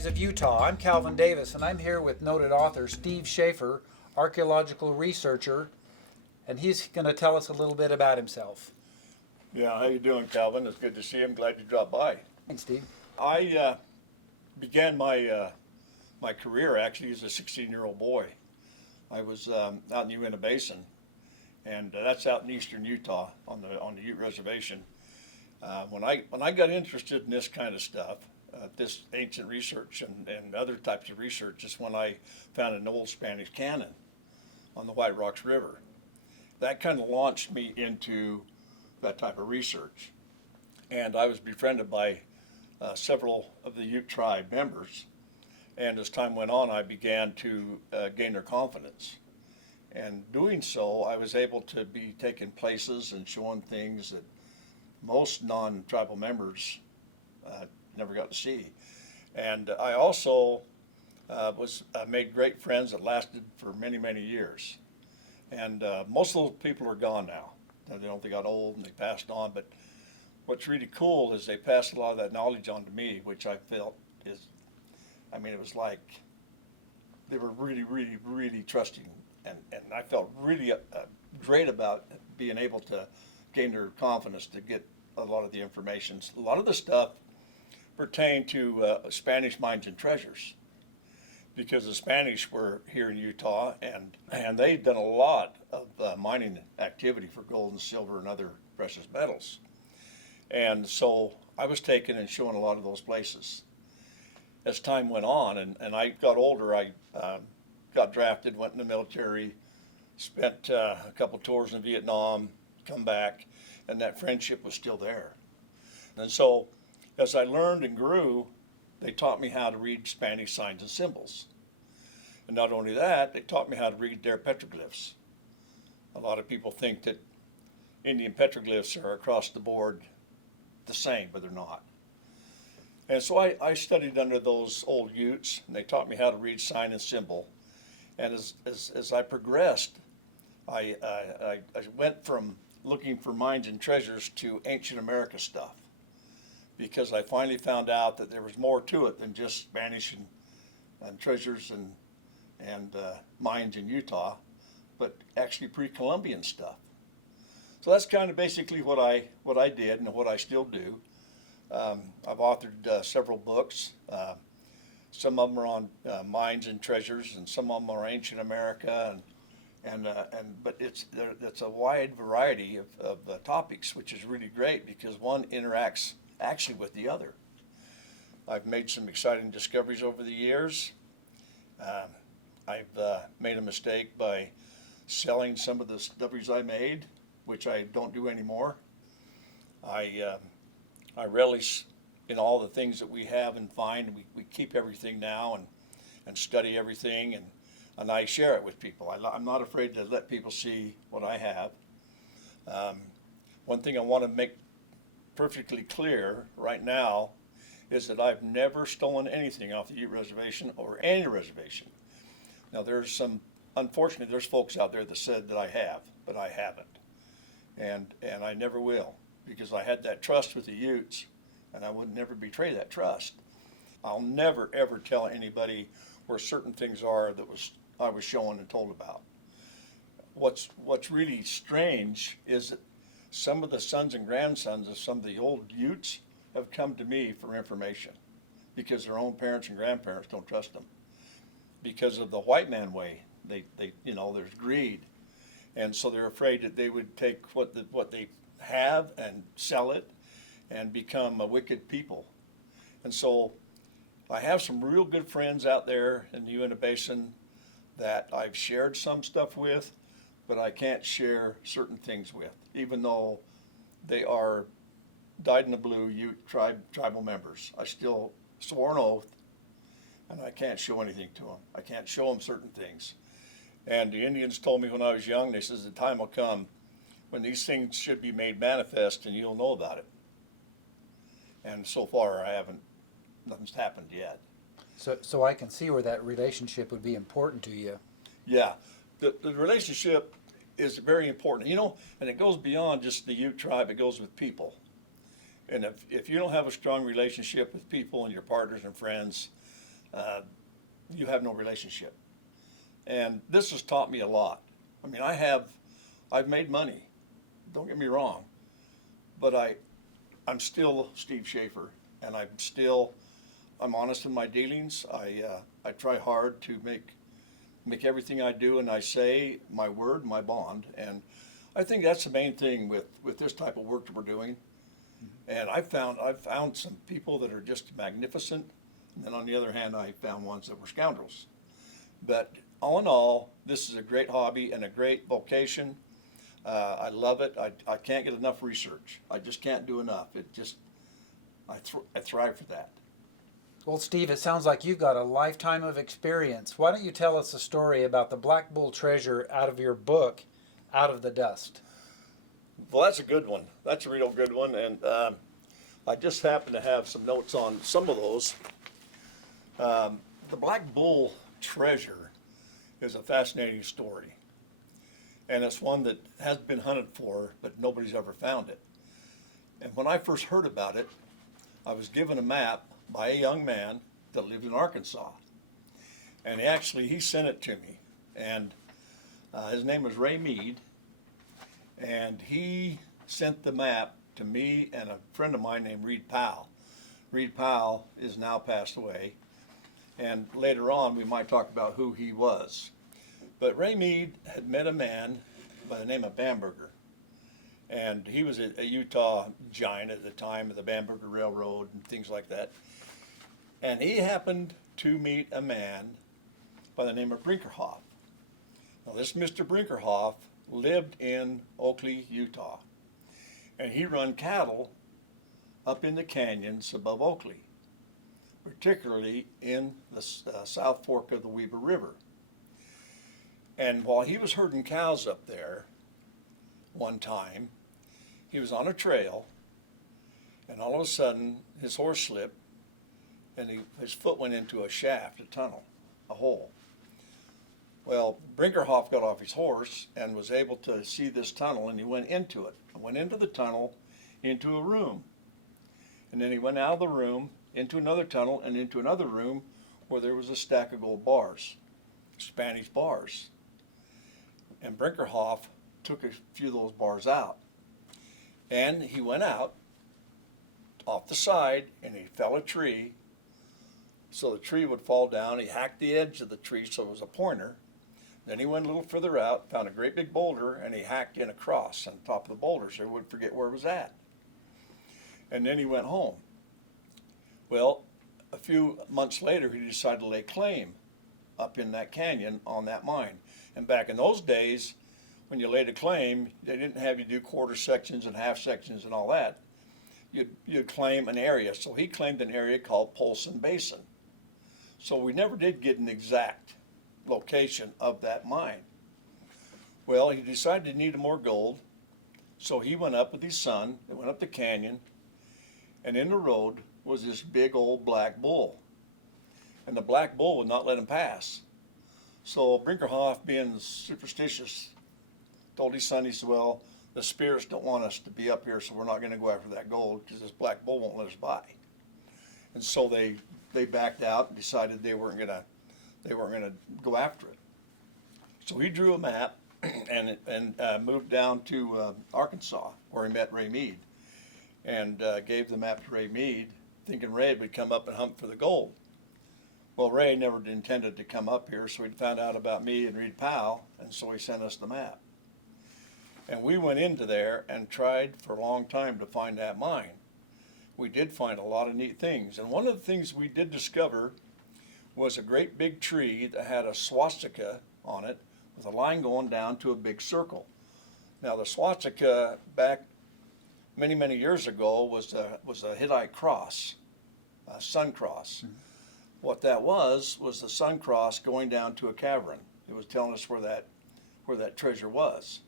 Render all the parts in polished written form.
Mysteries of Utah. I'm Calvin Davis, and I'm here with noted author Steve Schaefer, archaeological researcher, and he's going to tell us a little bit about himself. Yeah, how you doing, Calvin? It's good to see you. I'm glad you dropped by. Thanks, Steve. I began my career actually as a 16-year-old boy. I was out in the Uinta Basin, and that's out in eastern Utah on the Ute Reservation. When I got interested in this kind of stuff, this ancient research and other types of research, is when I found an old Spanish cannon on the White Rocks River. That kind of launched me into that type of research. And I was befriended by several of the Ute tribe members. And as time went on, I began to gain their confidence. And doing so, I was able to be taking places and showing things that most non-tribal members never got to see. And I also made great friends that lasted for many, many years. And most of those people are gone now. They got old and they passed on. But what's really cool is they passed a lot of that knowledge on to me, which I felt it was like they were really, really, really trusting. And I felt really great about being able to gain their confidence to get a lot of the information. A lot of the stuff pertained to Spanish mines and treasures, because the Spanish were here in Utah, and they'd done a lot of mining activity for gold and silver and other precious metals. And so I was taken and showing a lot of those places. As time went on and I got older, I got drafted, went in the military, spent a couple tours in Vietnam, come back, and that friendship was still there. And so as I learned and grew, they taught me how to read Spanish signs and symbols. And not only that, they taught me how to read their petroglyphs. A lot of people think that Indian petroglyphs are across the board the same, but they're not. And so I studied under those old Utes, and they taught me how to read sign and symbol. And as I progressed, I went from looking for mines and treasures to ancient America stuff, because I finally found out that there was more to it than just Spanish and treasures and mines in Utah, but actually pre-Columbian stuff. So that's kind of basically what I did and what I still do. I've authored several books. Some of them are on mines and treasures, and some of them are ancient America, but it's a wide variety of topics, which is really great because one interacts actually with the other. I've made some exciting discoveries over the years. I've made a mistake by selling some of the discoveries I made, which I don't do anymore. I relish in all the things that we have and find. We keep everything now and study everything, and I share it with people. I'm not afraid to let people see what I have. One thing I want to make perfectly clear right now is that I've never stolen anything off the Ute Reservation or any reservation. Now unfortunately there's folks out there that said that I have, but I haven't. And I never will, because I had that trust with the Utes, and I would never betray that trust. I'll never ever tell anybody where certain things are that I was shown and told about. What's really strange is that some of the sons and grandsons of some of the old Utes have come to me for information because their own parents and grandparents don't trust them. Because of the white man way, there's greed. And so they're afraid that they would take what they have and sell it and become a wicked people. And so I have some real good friends out there in the Uinta Basin that I've shared some stuff with, but I can't share certain things with, even though they are dyed-in-the-blue Ute tribal members. I still swore an oath, and I can't show anything to them. I can't show them certain things. And the Indians told me when I was young, they says the time will come when these things should be made manifest and you'll know about it. And so far nothing's happened yet. So I can see where that relationship would be important to you. Yeah, the relationship is very important, and it goes beyond just the Ute tribe, it goes with people. And if you don't have a strong relationship with people and your partners and friends, you have no relationship. And this has taught me a lot. I mean, I've made money, don't get me wrong, but I'm still Steve Schaefer, and I'm honest in my dealings. I try hard to make everything I do and I say my word, my bond, and I think that's the main thing with this type of work that we're doing. And I've found some people that are just magnificent, and then on the other hand, I found ones that were scoundrels. But all in all, this is a great hobby and a great vocation. I love it. I can't get enough research. I just can't do enough. I thrive for that. Well, Steve, it sounds like you've got a lifetime of experience. Why don't you tell us a story about the Black Bull treasure out of your book, Out of the Dust? Well, that's a good one. That's a real good one, and I just happen to have some notes on some of those. The Black Bull treasure is a fascinating story, and it's one that has been hunted for, but nobody's ever found it. And when I first heard about it, I was given a map by a young man that lived in Arkansas, and he sent it to me, and his name was Ray Mead, and he sent the map to me and a friend of mine named Reed Powell. Reed Powell is now passed away, and later on we might talk about who he was. But Ray Mead had met a man by the name of Bamberger, and he was a Utah giant at the time of the Bamberger Railroad and things like that. And he happened to meet a man by the name of Brinkerhoff. Now this Mr. Brinkerhoff lived in Oakley, Utah, and he run cattle up in the canyons above Oakley, particularly in the South Fork of the Weber River. And while he was herding cows up there one time, he was on a trail, and all of a sudden his horse slipped, and his foot went into a shaft, a tunnel, a hole. Well, Brinkerhoff got off his horse and was able to see this tunnel, and he went into it. Went into the tunnel, into a room. And then he went out of the room, into another tunnel, and into another room where there was a stack of gold bars, Spanish bars. And Brinkerhoff took a few of those bars out. And he went out off the side, and he fell a tree, so the tree would fall down. He hacked the edge of the tree so it was a pointer. Then he went a little further out, found a great big boulder, and he hacked in a cross on top of the boulder so he wouldn't forget where it was at. And then he went home. Well, a few months later, he decided to lay claim up in that canyon on that mine. And back in those days, when you laid a claim, they didn't have you do quarter sections and half sections and all that. You'd claim an area. So he claimed an area called Polson Basin. So we never did get an exact location of that mine. Well, he decided he needed more gold, so he went up with his son. They went up the canyon, and in the road was this big old black bull, and the black bull would not let him pass. So Brinkerhoff, being superstitious, told his son, he said, well, the spirits don't want us to be up here, so we're not going to go after that gold because this black bull won't let us by. And so they backed out and decided they weren't going to go after it. So he drew a map and moved down to Arkansas, where he met Ray Mead, and gave the map to Ray Mead, thinking Ray would come up and hunt for the gold. Well, Ray never intended to come up here, so he found out about me and Reed Powell, and so he sent us the map. And we went into there and tried for a long time to find that mine. We did find a lot of neat things, and one of the things we did discover was a great big tree that had a swastika on it with a line going down to a big circle. Now the swastika back many, many years ago was a Hittite cross, a sun cross. Mm-hmm. What that was the sun cross going down to a cavern. It was telling us where that treasure was.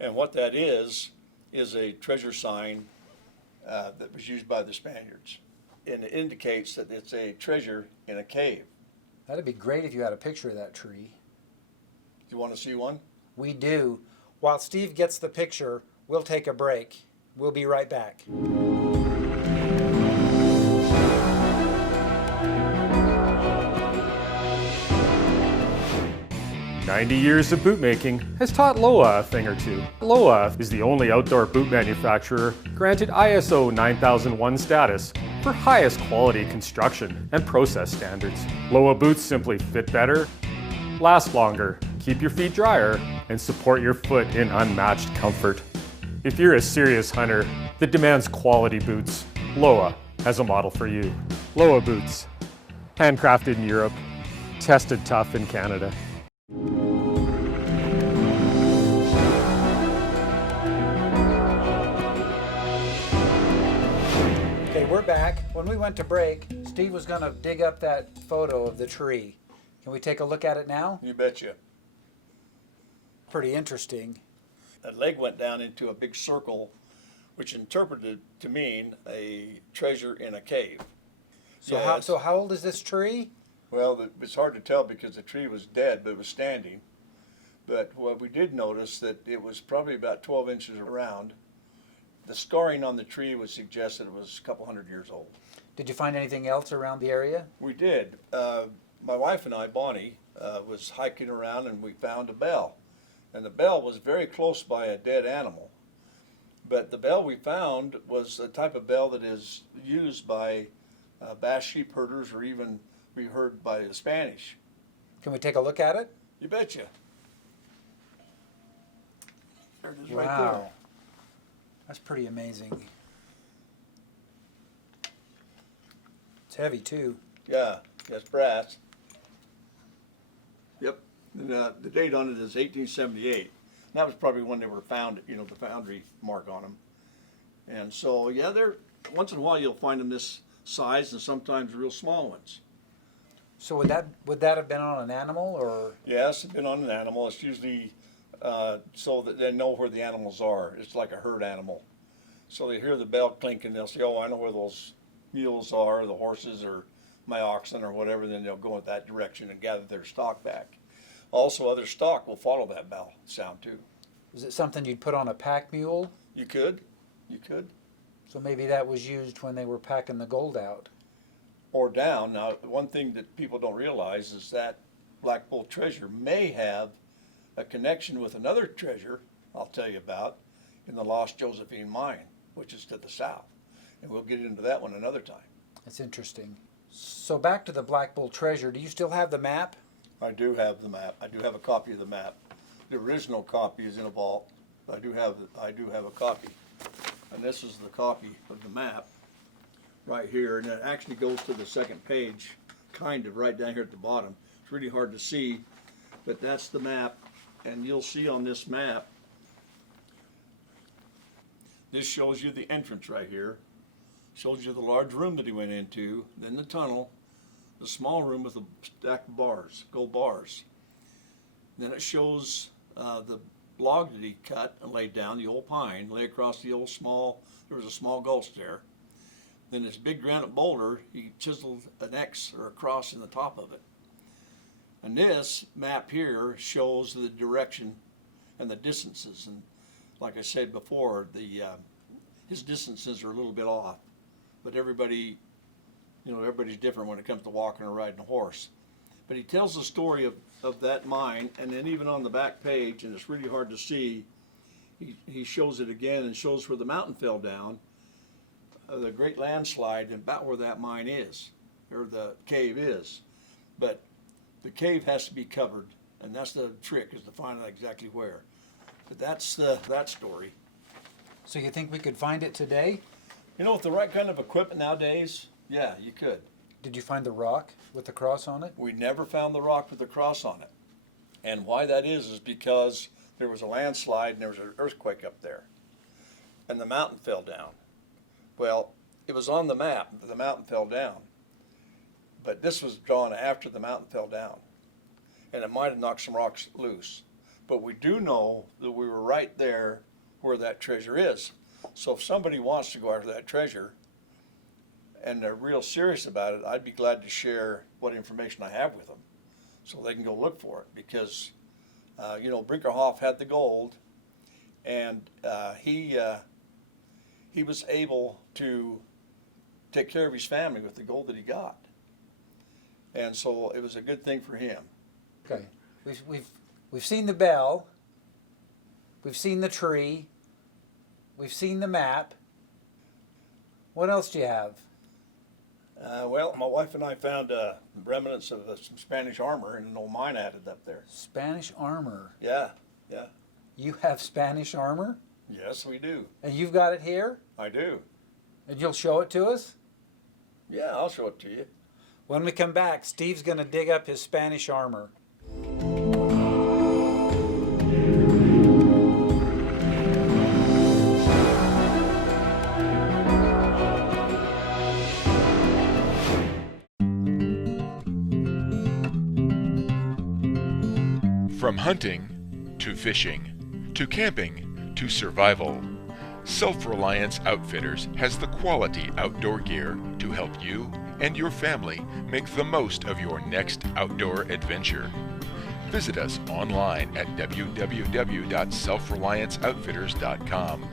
And what that is a treasure sign that was used by the Spaniards. And it indicates that it's a treasure in a cave. That'd be great if you had a picture of that tree. Do you want to see one? We do. While Steve gets the picture, we'll take a break. We'll be right back. 90 years of boot making has taught Loa a thing or two. Loa is the only outdoor boot manufacturer granted ISO 9001 status for highest quality construction and process standards. Loa boots simply fit better, last longer, keep your feet drier, and support your foot in unmatched comfort. If you're a serious hunter that demands quality boots, Loa has a model for you. Loa boots, handcrafted in Europe, tested tough in Canada. Okay, we're back. When we went to break, Steve was going to dig up that photo of the tree. Can we take a look at it now? You betcha. Pretty interesting. A leg went down into a big circle, which interpreted to mean a treasure in a cave. So Yes. how old is this tree? Well, it's hard to tell because the tree was dead, but it was standing. But what we did notice that it was probably about 12 inches around. The scarring on the tree would suggest that it was a couple hundred years old. Did you find anything else around the area? We did. My wife and I, Bonnie, was hiking around and we found a bell. And the bell was very close by a dead animal. But the bell we found was a type of bell that is used by bass sheep herders, or even we heard by the Spanish. Can we take a look at it? You betcha. There it is right Wow. there. That's pretty amazing. It's heavy too. Yeah, that's brass. Yep. And, the date on it is 1878. And that was probably when they were found, you know, the foundry mark on them. And so, yeah, they're, once in a while you'll find them this size and sometimes real small ones. So would that have been on an animal or? Yes, it's been on an animal. It's usually so that they know where the animals are. It's like a herd animal. So they hear the bell clinking, they'll say, oh, I know where those mules are, the horses, or my oxen, or whatever. Then they'll go in that direction and gather their stock back. Also, other stock will follow that bell sound too. Is it something you'd put on a pack mule? You could. So maybe that was used when they were packing the gold out. Or down. Now, one thing that people don't realize is that Black Bull treasure may have a connection with another treasure I'll tell you about in the Lost Josephine mine, which is to the south. And we'll get into that one another time. That's interesting. So back to the Black Bull treasure. Do you still have the map? I do have the map. I do have a copy of the map. The original copy is in a vault. I do have a copy. And this is the copy of the map right here. And it actually goes to the second page, kind of right down here at the bottom. It's really hard to see, but that's the map. And you'll see on this map, this shows you the entrance right here. Shows you the large room that he went into, then the tunnel, the small room with a stack of bars, gold bars. Then it shows the log that he cut and laid down, the old pine, lay across the old there was a small gulch there. Then this big granite boulder, he chiseled an X or a cross in the top of it. And this map here shows the direction and the distances. And like I said before, his distances are a little bit off. But everybody's different when it comes to walking or riding a horse. But he tells the story of that mine, and then even on the back page, and it's really hard to see, he shows it again and shows where the mountain fell down, the great landslide, and about where that mine is, or the cave is. But the cave has to be covered, and that's the trick, is to find out exactly where. But that's that story. So you think we could find it today? You know, with the right kind of equipment nowadays, yeah, you could. Did you find the rock with the cross on it? We never found the rock with the cross on it. And why that is because there was a landslide and there was an earthquake up there. And the mountain fell down. Well, it was on the map that the mountain fell down. But this was drawn after the mountain fell down. And it might have knocked some rocks loose. But we do know that we were right there where that treasure is. So if somebody wants to go after that treasure, and they're real serious about it, I'd be glad to share what information I have with them so they can go look for it. Because, Brinkerhoff had the gold, and he was able to take care of his family with the gold that he got. And so it was a good thing for him. Okay. We've We've seen the bell. We've seen the tree. We've seen the map. What else do you have? Well, my wife and I found remnants of some Spanish armor in an old mine added up there. Spanish armor. Yeah, yeah. You have Spanish armor? Yes, we do. And you've got it here? I do. And you'll show it to us? Yeah, I'll show it to you. When we come back, Steve's going to dig up his Spanish armor. From hunting to fishing to camping to survival, Self-Reliance Outfitters has the quality outdoor gear to help you and your family make the most of your next outdoor adventure. Visit us online at www.selfrelianceoutfitters.com.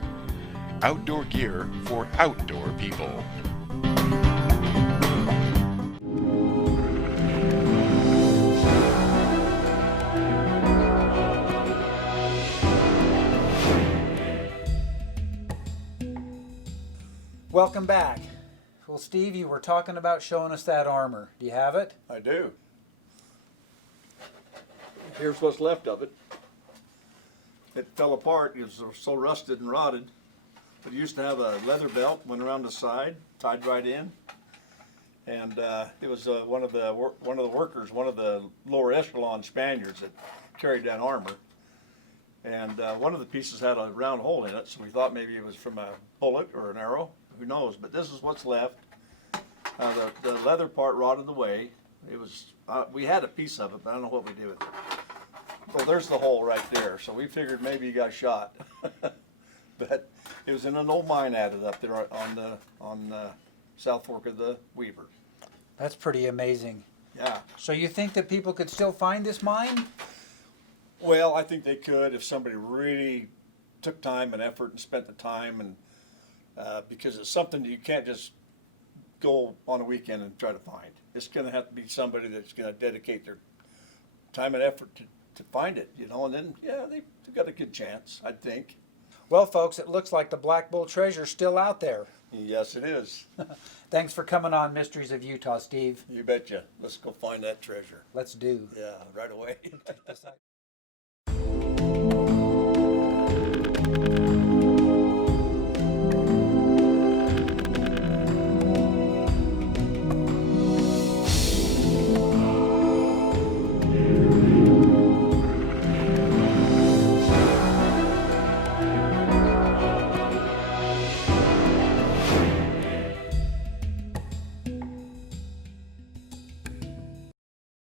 Outdoor gear for outdoor people. Welcome back. Well, Steve, you were talking about showing us that armor. Do you have it? I do. Here's what's left of it. It fell apart. It was so rusted and rotted. But it used to have a leather belt, went around the side, tied right in. And it was one of the workers, one of the lower echelon Spaniards that carried that armor. And one of the pieces had a round hole in it, so we thought maybe it was from a bullet or an arrow. Who knows? But this is what's left. The leather part rotted away. It was we had a piece of it, but I don't know what we did with it. Well, there's the hole right there. So we figured maybe he got shot. But it was in an old mine added up there on the South Fork of the Weaver. That's pretty amazing. Yeah. So you think that people could still find this mine? Well, I think they could if somebody really took time and effort and spent the time, and because it's something that you can't just go on a weekend and try to find. It's going to have to be somebody that's going to dedicate their time and effort to find it, you know, and then, yeah, they've got a good chance, I think. Well, folks, it looks like the Black Bull treasure's still out there. Yes, it is. Thanks for coming on Mysteries of Utah, Steve. You betcha. Let's go find that treasure. Let's do. Yeah, right away.